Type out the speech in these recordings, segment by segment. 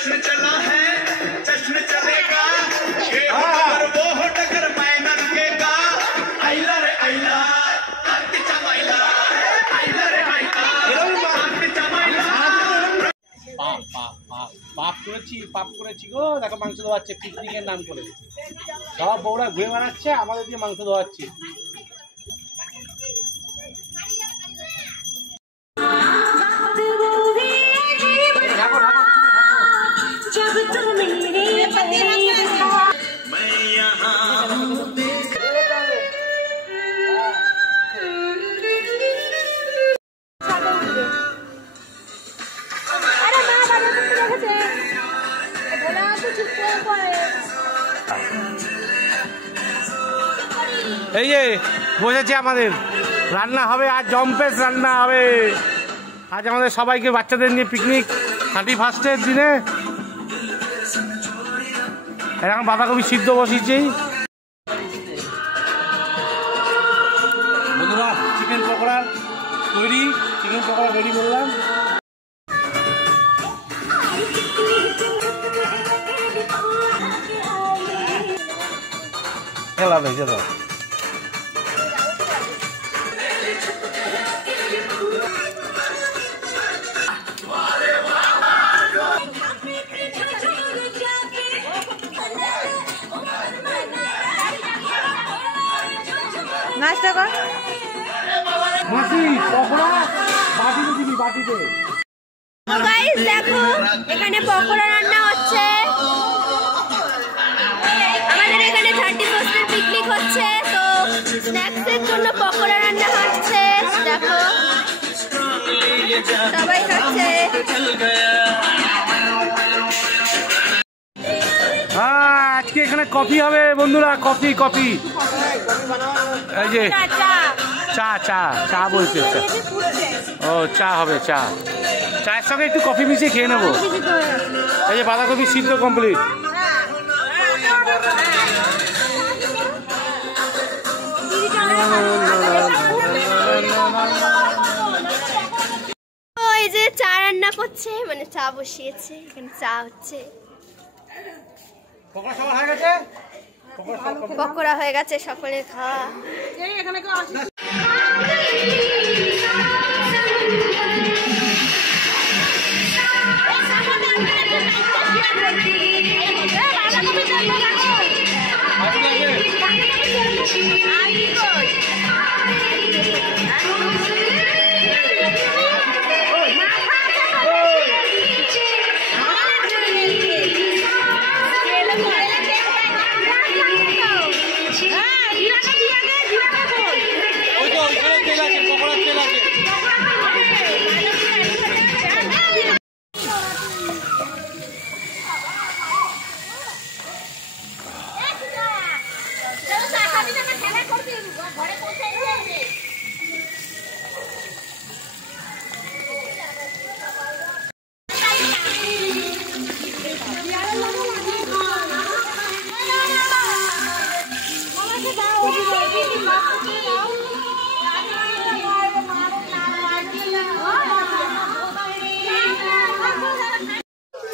जश्न चला है जश्न चलेगा वो हो टकर मैं नंगेगा आइला रे आइला कांति चमाइला आइला रे आइला कांति चमाइला পাপ করেছি গো। দেখো মাংস দেওয়াচ্ছে পিকনিকের নাম করে, সব বউরা ঘুরে বেড়াচ্ছে, আমাদের দিয়ে মাংস দেওয়াচ্ছে। এই যে বসেছে আমাদের রান্না হবে, আজ জম্পেশ রান্না হবে। আজ আমাদের সবাইকে বাচ্চাদের নিয়ে পিকনিক 31st দিনে। এখন বাঁধাকপি সিদ্ধ বসিয়েছি বন্ধুরা। চিকেন পকোড়া তৈরি, চিকেন পকোড়া রেডি করলাম। খেলা ভেজে দাও। নাস্তা কর মাসি, পকোড়া বাটিতে দিবি, বাটিতে। গাইস দেখো এখানে পকোড়া রান্না হচ্ছে। আমাদের এখানে 31st এর পিকনিক হচ্ছে, তো স্ন্যাক্সের জন্য পকোড়া রান্না হচ্ছে। দেখো সবাই খাচ্ছে। আজকে এখানে কফি হবে বন্ধুরা, কফি কফি। এই যে চা চা চা বলছে, ও চা হবে, চা চায়ের সঙ্গে একটু কফি মিশিয়ে খেয়ে নেবো। এই যে বাঁধাকপি সিদ্ধ কমপ্লিট। এই যে চা রান্না করছে, মানে চা বসিয়েছে, এখানে চা হচ্ছে। পকোড়া হয়ে গেছে, সকলের খাওয়া।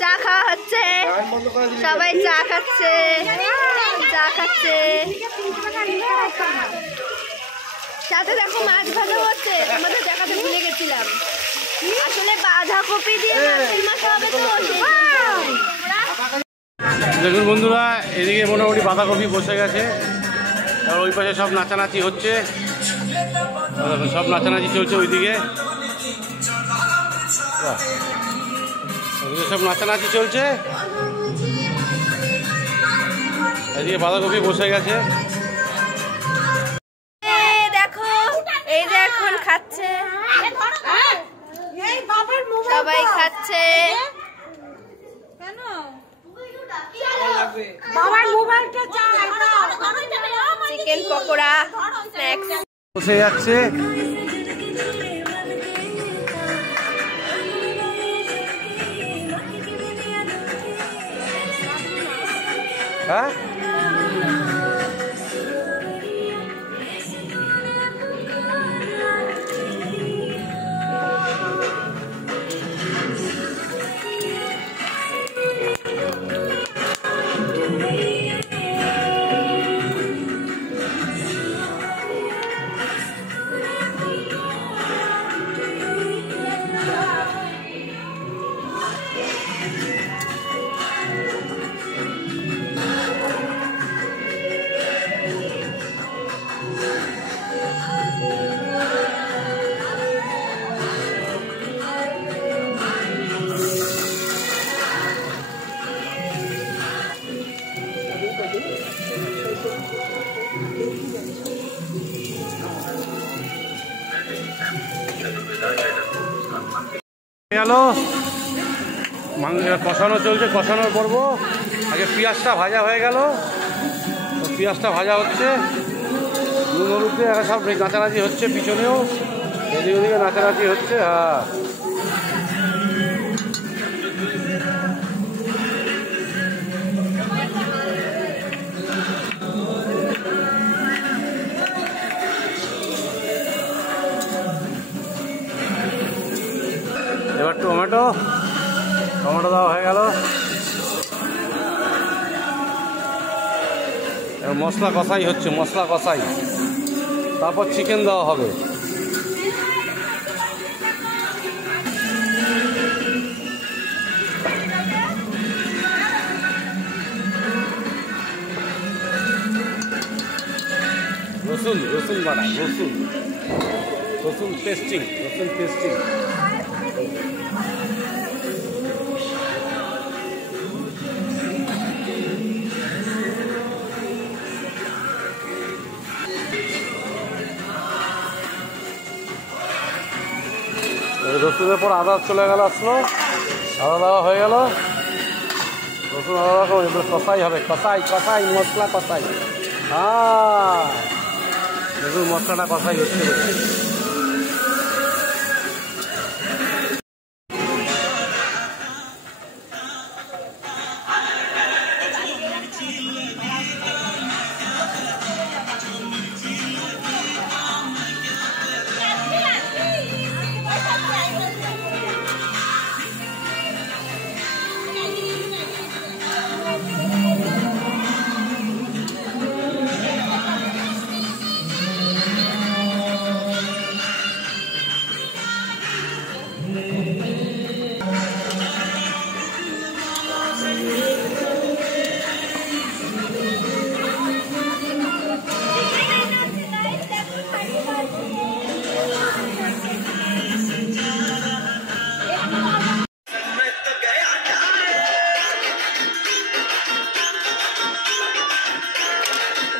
চা খাওয়া হচ্ছে, সবাই চা খাচ্ছে, চা খাচ্ছে। সাথে দেখো মাছ ভাজা হচ্ছে, তোমাদের দেখাতে ভুলে গেছিলাম। আসলে বাঁধাকপি দিয়ে মাছের মাথা হবে তো। দেখুন বন্ধুরা, এদিকে মোটামুটি বাঁধাকপি বসে গেছে, আর ওই পাশে সব নাচানাচি হচ্ছে, সব নাচানাচি চলছে ওইদিকে। ওইদিকে সব নাচানাচি চলছে, এদিকে বাঁধাকপি বসে গেছে। দেখো এই যে এখন খাচ্ছে, সবাই খাচ্ছে। চিকেন পকোড়া স্ন্যাক্স বসে যাচ্ছে। হ্যাঁ গেল, কষানো চলছে, কষানোর পর্ব। আগে পেঁয়াজটা ভাজা হয়ে গেল, পেঁয়াজটা ভাজা হচ্ছে, নুন হলুদ দিয়ে সব নাচানাচি হচ্ছে, পিছনেও এদিকে ওদিকে নাচানাচি হচ্ছে। হ্যাঁ, এবার টমেটো দেওয়া হয়ে গেল। মশলা কষাই হচ্ছে, মশলা কষাই, তারপর চিকেন দেওয়া হবে। রসুন বানাই, রসুন পেস্টিং। রসুনের পর আদা চলে গেল, আসলো আদা দেওয়া হয়ে গেল। রসুন আদা এবার কষাই হবে, কষাই মশলা কষাই। দেখুন মশলাটা কষাই হচ্ছে।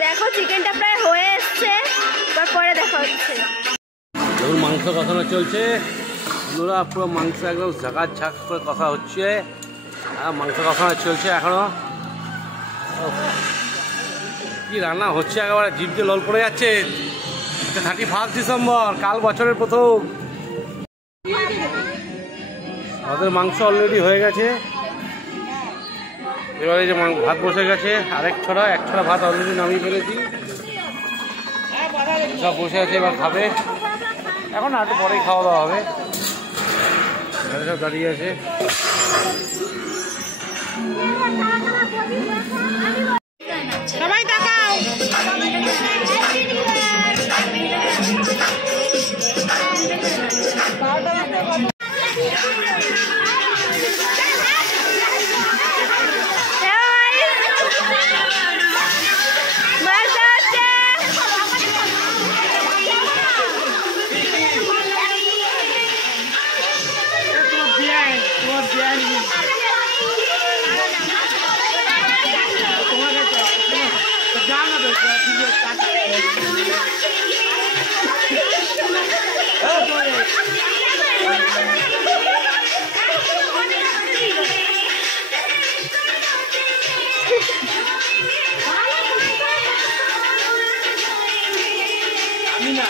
দেখো চিকেনটা প্রায় হয়ে এসছে, তারপরে দেখা হচ্ছে। ধরুন মাংস কষানো চলছে বন্ধুরা, পুরো মাংস একদম ঝাঁকার ঝাঁক করে কষা হচ্ছে। মাংস কষানো চলছে এখনো। কি রান্না হচ্ছে, একেবারে জিভ দিয়ে লোল পড়ে যাচ্ছে। 31 ডিসেম্বর, কাল বছরের প্রথম। আমাদের মাংস অলরেডি হয়ে গেছে। এবারে যে ভাত বসে গেছে, এক ছড়া ভাত অলরেডি নামিয়ে ফেলেছি, সব বসে আছে, এবার খাবে। এখন একটু পরেই খাওয়া দাওয়া হবে। সব দাঁড়িয়ে আছে। সবাই তাকাও। আমি না